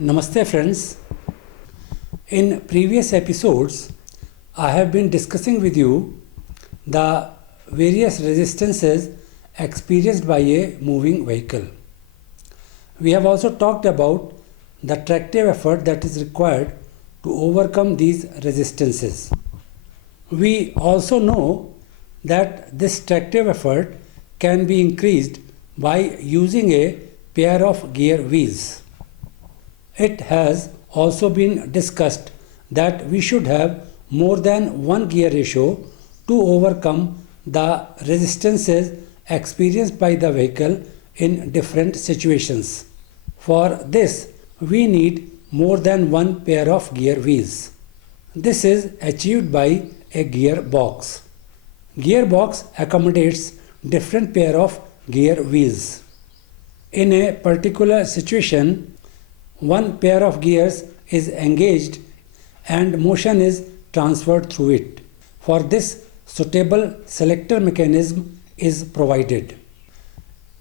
Namaste friends. In previous episodes, I have been discussing with you the various resistances experienced by a moving vehicle. We have also talked about the tractive effort that is required to overcome these resistances. We also know that this tractive effort can be increased by using a pair of gear wheels. It has also been discussed that we should have more than one gear ratio to overcome the resistances experienced by the vehicle in different situations. For this, we need more than one pair of gear wheels. This is achieved by a gearbox. Gearbox accommodates different pair of gear wheels. In a particular situation, one pair of gears is engaged and motion is transferred through it. For this, suitable selector mechanism is provided.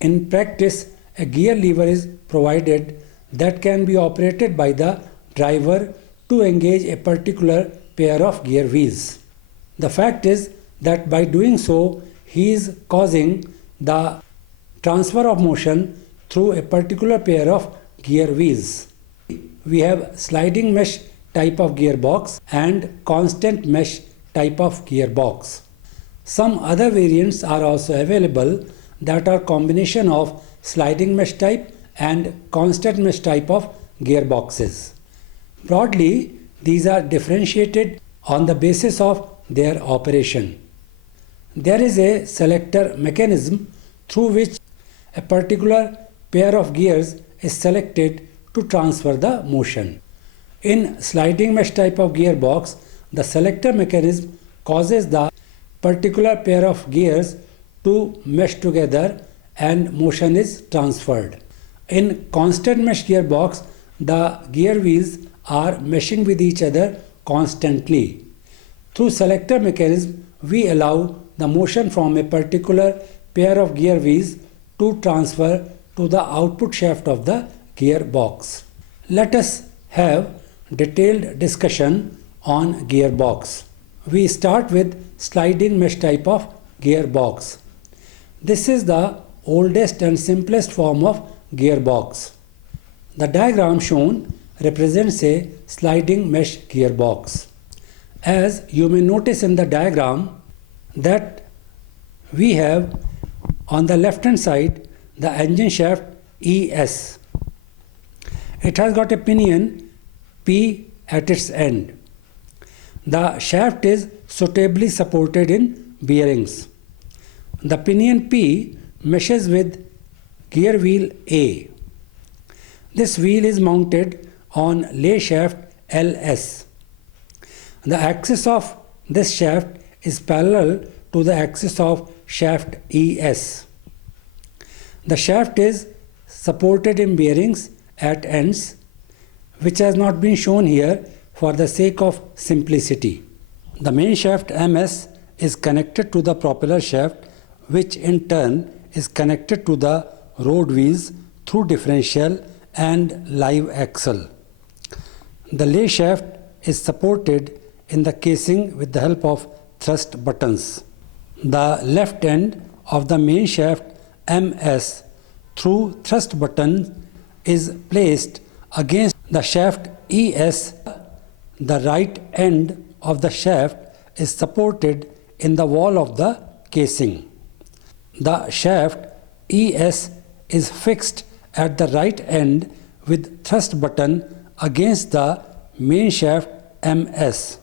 In practice, a gear lever is provided that can be operated by the driver to engage a particular pair of gear wheels. The fact is that by doing so, he is causing the transfer of motion through a particular pair of gear wheels. We have sliding mesh type of gearbox and constant mesh type of gearbox. Some other variants are also available that are combination of sliding mesh type and constant mesh type of gearboxes. Broadly, these are differentiated on the basis of their operation. There is a selector mechanism through which a particular pair of gears is selected to transfer the motion. In sliding mesh type of gearbox, the selector mechanism causes the particular pair of gears to mesh together and motion is transferred. In constant mesh gearbox, the gear wheels are meshing with each other constantly. Through selector mechanism, we allow the motion from a particular pair of gear wheels to transfer to the output shaft of the gearbox. Let us have detailed discussion on gearbox. We start with sliding mesh type of gearbox. This is the oldest and simplest form of gearbox. The diagram shown represents a sliding mesh gearbox. As you may notice in the diagram that we have on the left hand side the engine shaft ES. It has got a pinion P at its end. The shaft is suitably supported in bearings. The pinion P meshes with gear wheel A. This wheel is mounted on lay shaft LS. The axis of this shaft is parallel to the axis of shaft ES. The shaft is supported in bearings at ends, which has not been shown here for the sake of simplicity. The main shaft MS is connected to the propeller shaft, which in turn is connected to the road wheels through differential and live axle. The lay shaft is supported in the casing with the help of thrust buttons. The left end of the main shaft MS through thrust button is placed against the shaft ES. The right end of the shaft is supported in the wall of the casing. The shaft ES is fixed at the right end with thrust button against the main shaft MS.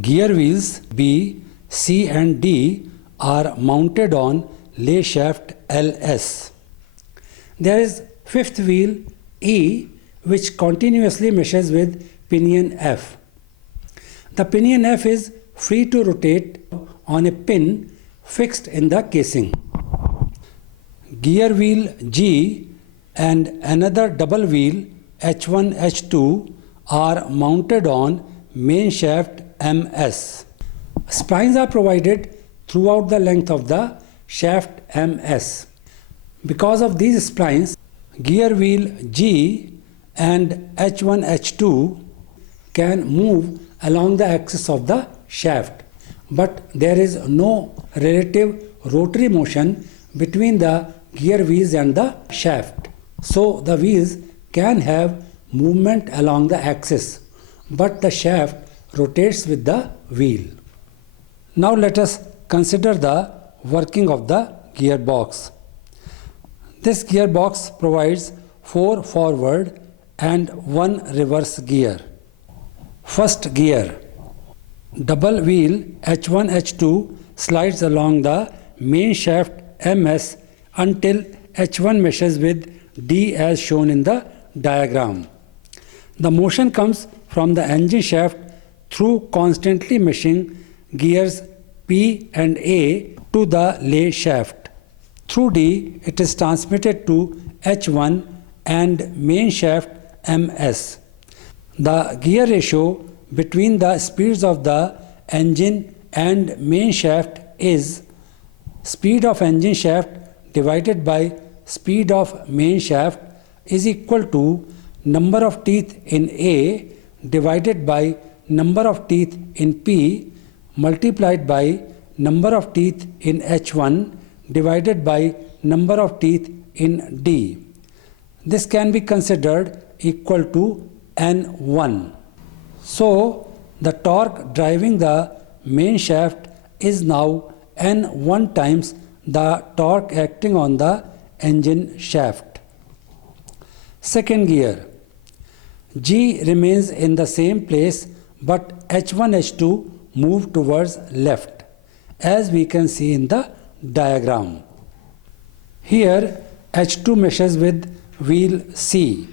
Gear wheels B, C and D are mounted on lay shaft LS. There is fifth wheel E, which continuously meshes with pinion F. The pinion F is free to rotate on a pin fixed in the casing. Gear wheel G and another double wheel H1, H2 are mounted on main shaft MS. Splines are provided throughout the length of the shaft MS. Because of these splines, gear wheel G and H1, H2 can move along the axis of the shaft, but there is no relative rotary motion between the gear wheels and the shaft. So the wheels can have movement along the axis, but the shaft rotates with the wheel. Now let us consider the working of the gearbox. This gearbox provides 4 forward and 1 reverse gear. First gear. Double wheel H1 H2 slides along the main shaft MS until H1 meshes with D as shown in the diagram. The motion comes from the engine shaft through constantly meshing gears P and A to the lay shaft. Through D, it is transmitted to H1 and main shaft MS. The gear ratio between the speeds of the engine and main shaft is speed of engine shaft divided by speed of main shaft is equal to number of teeth in A divided by number of teeth in P multiplied by number of teeth in H1 divided by number of teeth in D. This can be considered equal to N1. So the torque driving the main shaft is now N1 times the torque acting on the engine shaft. Second gear. G remains in the same place, but H1 H2 move towards left, as we can see in the diagram. Here H2 meshes with wheel C.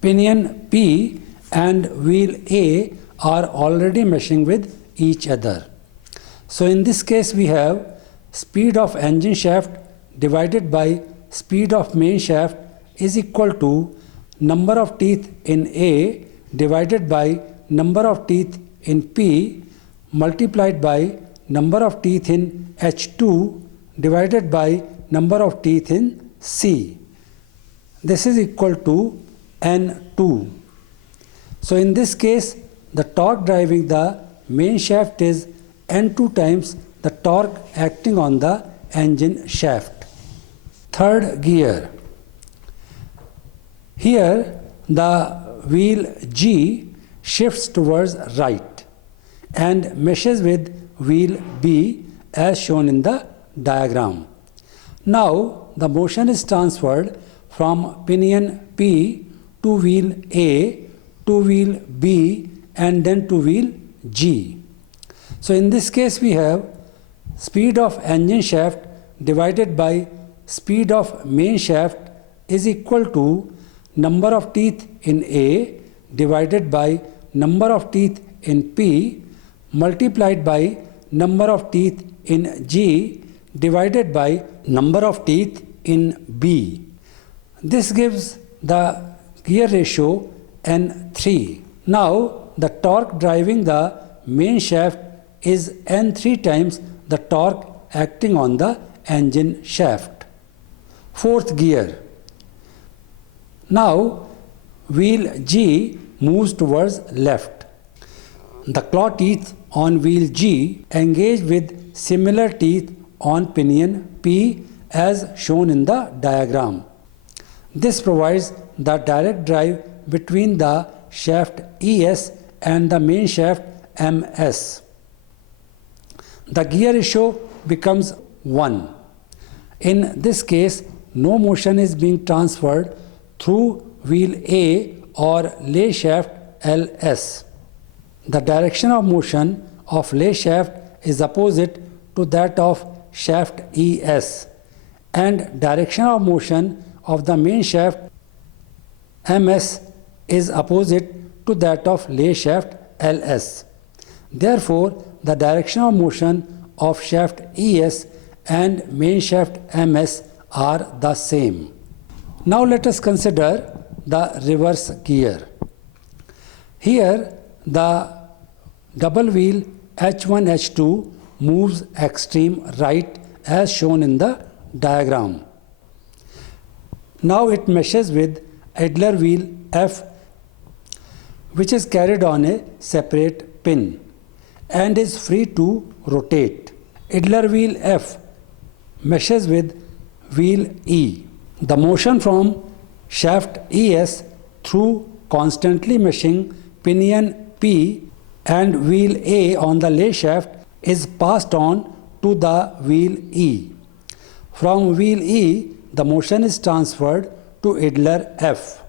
Pinion P and wheel A are already meshing with each other. So in this case we have speed of engine shaft divided by speed of main shaft is equal to number of teeth in A divided by number of teeth in P multiplied by number of teeth in H2 divided by number of teeth in C. This is equal to N2. So in this case, the torque driving the main shaft is N2 times the torque acting on the engine shaft. Third gear. Here the wheel G shifts towards right and meshes with wheel B as shown in the diagram. Now the motion is transferred from pinion P to wheel A to wheel B and then to wheel G. So in this case we have speed of engine shaft divided by speed of main shaft is equal to number of teeth in A divided by number of teeth in P multiplied by number of teeth in G divided by number of teeth in B. This gives the gear ratio N3. Now the torque driving the main shaft is N3 times the torque acting on the engine shaft. Fourth gear. Now wheel G moves towards left. The claw teeth on wheel G engage with similar teeth on pinion P as shown in the diagram. This provides the direct drive between the shaft ES and the main shaft MS. The gear ratio becomes 1. In this case, no motion is being transferred through wheel A or lay shaft LS. The direction of motion of lay shaft is opposite to that of shaft ES, and direction of motion of the main shaft MS is opposite to that of lay shaft LS. Therefore, the direction of motion of shaft ES and main shaft MS are the same. Now let us consider the reverse gear. Here the double wheel H1 H2 moves extreme right as shown in the diagram. Now it meshes with idler wheel F, which is carried on a separate pin and is free to rotate. Idler wheel F meshes with wheel E. The motion from shaft ES through constantly meshing pinion P and wheel A on the lay shaft is passed on to the wheel E. From wheel E, the motion is transferred to idler F,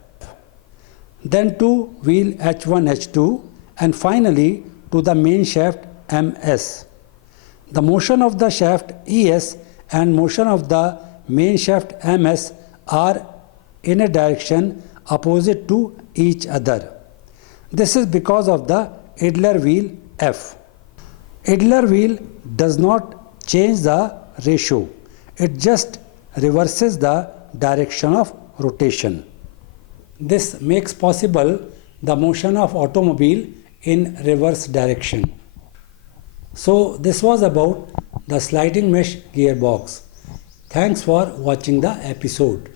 then to wheel H1, H2, and finally to the main shaft MS. The motion of the shaft ES and motion of the main shaft MS are in a direction opposite to each other. This is because of the idler wheel F. Idler wheel does not change the ratio, it just reverses the direction of rotation. This makes possible the motion of automobile in reverse direction. So this was about the sliding mesh gearbox. Thanks for watching the episode.